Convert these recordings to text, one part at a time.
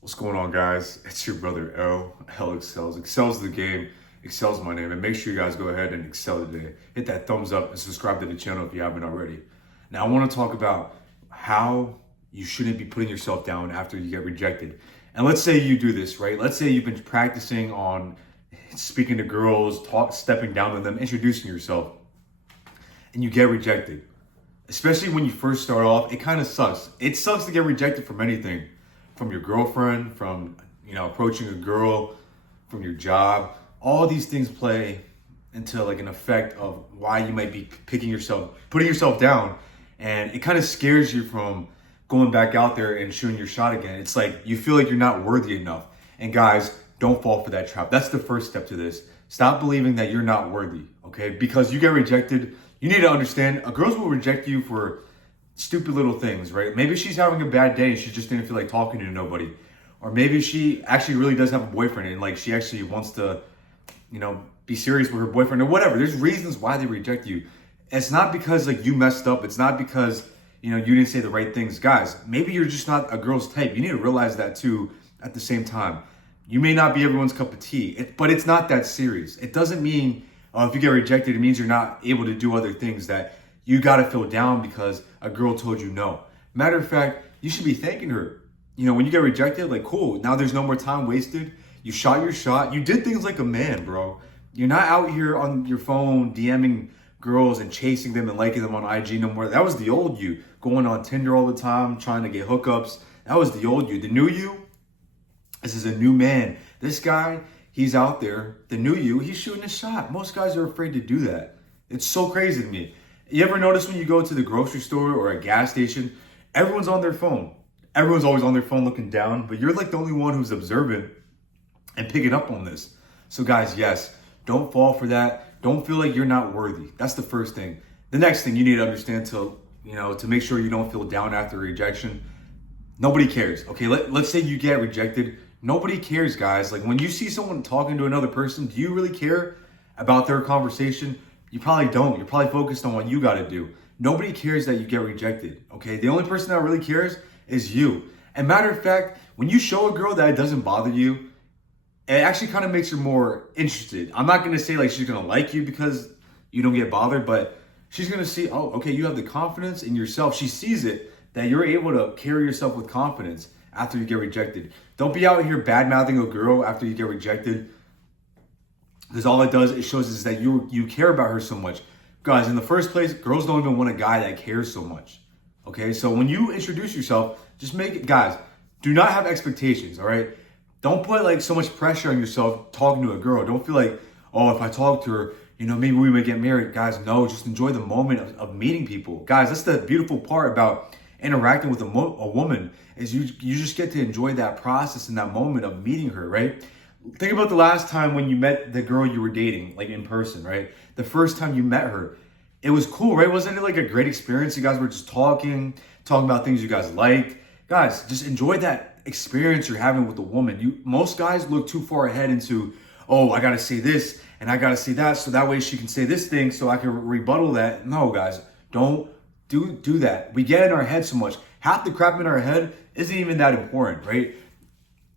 What's going on, guys? It's your brother elexcels. Excels the game. Excels my name. And make sure you guys go ahead and excel today. Hit that thumbs up and subscribe to the channel if you haven't already. Now, I want to talk about how you shouldn't be putting yourself down after you get rejected. And let's say you do this, right? Let's say you've been practicing on speaking to girls, stepping down to them, introducing yourself, and you get rejected. Especially when you first start off, it kind of sucks. It sucks to get rejected from anything, from your girlfriend, from approaching a girl, from your job. All these things play into like an effect of why you might be putting yourself down, and it kind of scares you from going back out there and shooting your shot again. It's like you feel like you're not worthy enough. And guys, don't fall for that trap. That's the first step to this. Stop believing that you're not worthy, okay? Because you get rejected, you need to understand, girls will reject you for stupid little things, right? Maybe she's having a bad day and she just didn't feel like talking to nobody. Or maybe she actually really does have a boyfriend and like she actually wants to, be serious with her boyfriend or whatever. There's reasons why they reject you. It's not because like you messed up. It's not because, you didn't say the right things. Guys, maybe you're just not a girl's type. You need to realize that too at the same time. You may not be everyone's cup of tea, but it's not that serious. It doesn't mean if you get rejected, it means you're not able to do other things that you got to feel down because a girl told you no. Matter of fact, you should be thanking her. When you get rejected, like, cool, now there's no more time wasted. You shot your shot. You did things like a man, bro. You're not out here on your phone DMing girls and chasing them and liking them on IG no more. That was the old you, going on Tinder all the time, trying to get hookups. That was the old you. The new you, this is a new man. This guy, he's out there. The new you, he's shooting a shot. Most guys are afraid to do that. It's so crazy to me. You ever notice when you go to the grocery store or a gas station, everyone's on their phone. Everyone's always on their phone looking down, but you're like the only one who's observant and picking up on this. So guys, yes, don't fall for that. Don't feel like you're not worthy. That's the first thing. The next thing you need to understand to make sure you don't feel down after rejection, nobody cares. Okay, let's say you get rejected. Nobody cares, guys. Like when you see someone talking to another person, do you really care about their conversation? You probably don't. You're probably focused on what you got to do. Nobody cares that you get rejected, okay? The only person that really cares is you. And matter of fact, when you show a girl that it doesn't bother you, it actually kind of makes her more interested. I'm not going to say like she's going to like you because you don't get bothered, but she's going to see, oh, okay, you have the confidence in yourself. She sees it, that you're able to carry yourself with confidence after you get rejected. Don't be out here bad-mouthing a girl after you get rejected, because all it does, it shows is that you care about her so much. Guys, in the first place, girls don't even want a guy that cares so much. Okay, so when you introduce yourself, just make it, guys, do not have expectations, all right? Don't put like so much pressure on yourself talking to a girl. Don't feel like, oh, if I talk to her, maybe we might get married. Guys, no, just enjoy the moment of meeting people. Guys, that's the beautiful part about interacting with a woman is you just get to enjoy that process and that moment of meeting her, right? Think about the last time when you met the girl you were dating, like in person, right? The first time you met her, it was cool, right? Wasn't it like a great experience? You guys were just talking about things you guys liked. Guys, just enjoy that experience you're having with a woman. Most guys look too far ahead into, oh, I got to say this and I got to say that so that way she can say this thing so I can rebuttal that. No, guys, don't do that. We get in our head so much. Half the crap in our head isn't even that important, right?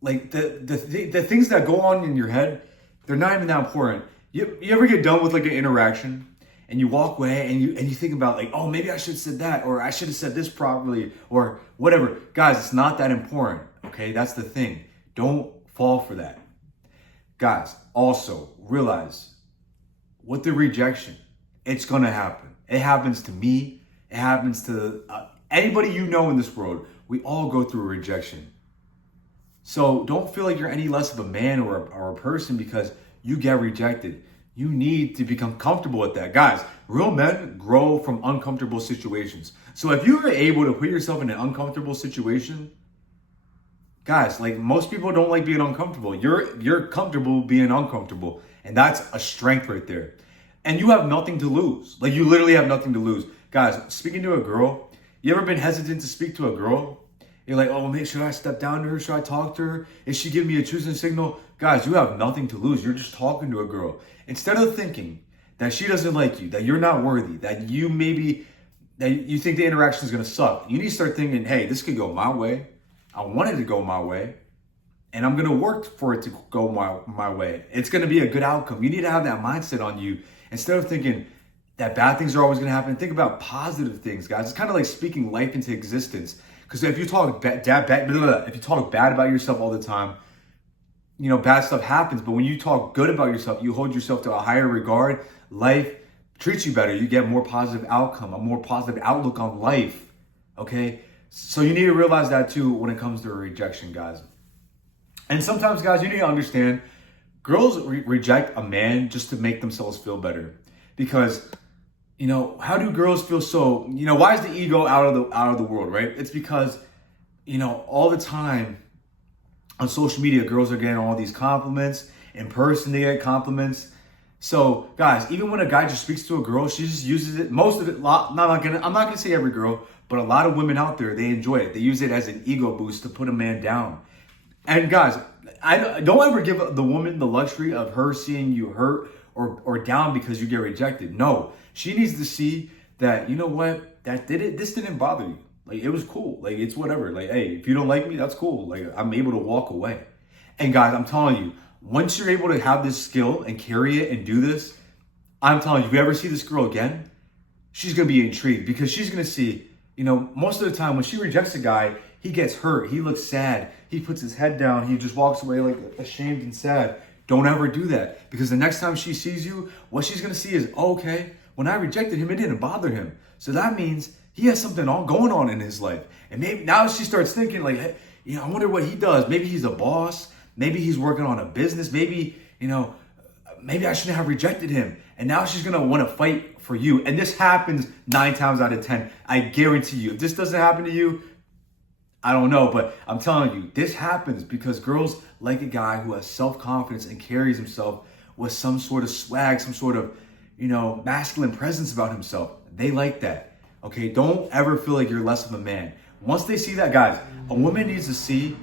Like the things that go on in your head, they're not even that important. You ever get done with like an interaction and you walk away and you think about like, oh, maybe I should have said that, or I should have said this properly, or whatever. Guys, it's not that important, okay? That's the thing. Don't fall for that. Guys, also realize with the rejection, it's gonna happen. It happens to me. It happens to anybody you know in this world. We all go through a rejection. So don't feel like you're any less of a man or a person because you get rejected. You need to become comfortable with that. Guys, real men grow from uncomfortable situations. So if you are able to put yourself in an uncomfortable situation, guys, like most people don't like being uncomfortable. You're comfortable being uncomfortable. And that's a strength right there. And you have nothing to lose. Like you literally have nothing to lose. Guys, speaking to a girl, you ever been hesitant to speak to a girl? You're like, oh, man, should I step down to her? Should I talk to her? Is she giving me a choosing signal? Guys, you have nothing to lose. You're just talking to a girl. Instead of thinking that she doesn't like you, that you're not worthy, that you think the interaction is going to suck, you need to start thinking, hey, this could go my way. I want it to go my way. and I'm going to work for it to go my way. It's going to be a good outcome. You need to have that mindset on you instead of thinking that bad things are always going to happen. Think about positive things, guys. It's kind of like speaking life into existence. Because if you talk bad about yourself all the time, bad stuff happens. But when you talk good about yourself, you hold yourself to a higher regard. Life treats you better. You get more positive outcome, a more positive outlook on life. Okay? So you need to realize that too when it comes to rejection, guys. And sometimes, guys, you need to understand girls reject a man just to make themselves feel better. Because, how do girls feel so, why is the ego out of the world, right? It's because, all the time on social media, girls are getting all these compliments. In person, they get compliments. So, guys, even when a guy just speaks to a girl, she just uses it. Most of it, I'm not gonna say every girl, but a lot of women out there, they enjoy it. They use it as an ego boost to put a man down. And guys, I don't ever give the woman the luxury of her seeing you hurt or down because you get rejected. No, she needs to see that, you know what, this didn't bother you. Like, it was cool. Like, it's whatever. Like, hey, if you don't like me, that's cool. Like, I'm able to walk away. And guys, I'm telling you, once you're able to have this skill and carry it and do this, I'm telling you, if you ever see this girl again, she's going to be intrigued because she's going to see, most of the time when she rejects a guy, he gets hurt. He looks sad. He puts his head down. He just walks away like ashamed and sad. Don't ever do that, because the next time she sees you, what she's going to see is, okay, when I rejected him, it didn't bother him. So that means he has something going on in his life. And maybe now she starts thinking like, hey, I wonder what he does. Maybe he's a boss. Maybe he's working on a business. Maybe, maybe I shouldn't have rejected him. And now she's going to want to fight for you. And this happens 9 times out of 10. I guarantee you. If this doesn't happen to you, I don't know, but I'm telling you, this happens because girls like a guy who has self-confidence and carries himself with some sort of swag, some sort of, masculine presence about himself. They like that. Okay, don't ever feel like you're less of a man. Once they see that, guys, a woman needs to see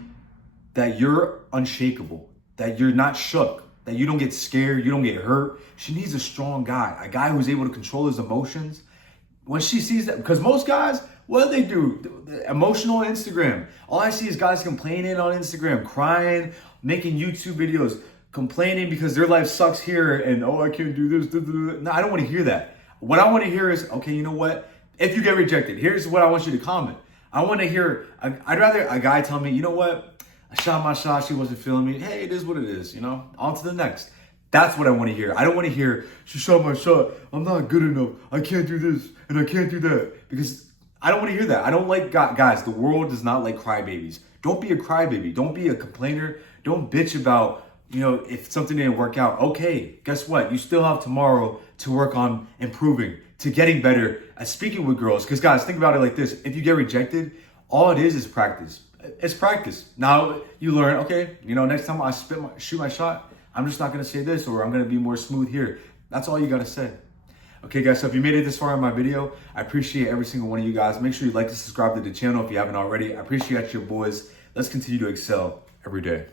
that you're unshakable, that you're not shook, that you don't get scared, you don't get hurt. She needs a strong guy, a guy who's able to control his emotions. When she sees that, because most guys, what do they do? Emotional Instagram. All I see is guys complaining on Instagram, crying, making YouTube videos, complaining because their life sucks here and, oh, I can't do this. No, I don't want to hear that. What I want to hear is, okay, you know what? If you get rejected, here's what I want you to comment. I want to hear, I'd rather a guy tell me, you know what? I shot my shot, she wasn't feeling me. Hey, it is what it is, on to the next. That's what I want to hear. I don't want to hear, she shot my shot, I'm not good enough, I can't do this, and I can't do that. Because I don't want to hear that. I don't like, guys, the world does not like crybabies. Don't be a crybaby. Don't be a complainer. Don't bitch about, if something didn't work out. Okay, guess what? You still have tomorrow to work on improving, to getting better at speaking with girls. Because, guys, think about it like this. If you get rejected, all it is practice. It's practice. Now you learn, okay, next time I shoot my shot, I'm just not going to say this, or I'm going to be more smooth here. That's all you got to say. Okay, guys, so if you made it this far in my video, I appreciate every single one of you guys. Make sure you like and subscribe to the channel if you haven't already. I appreciate your boys. Let's continue to excel every day.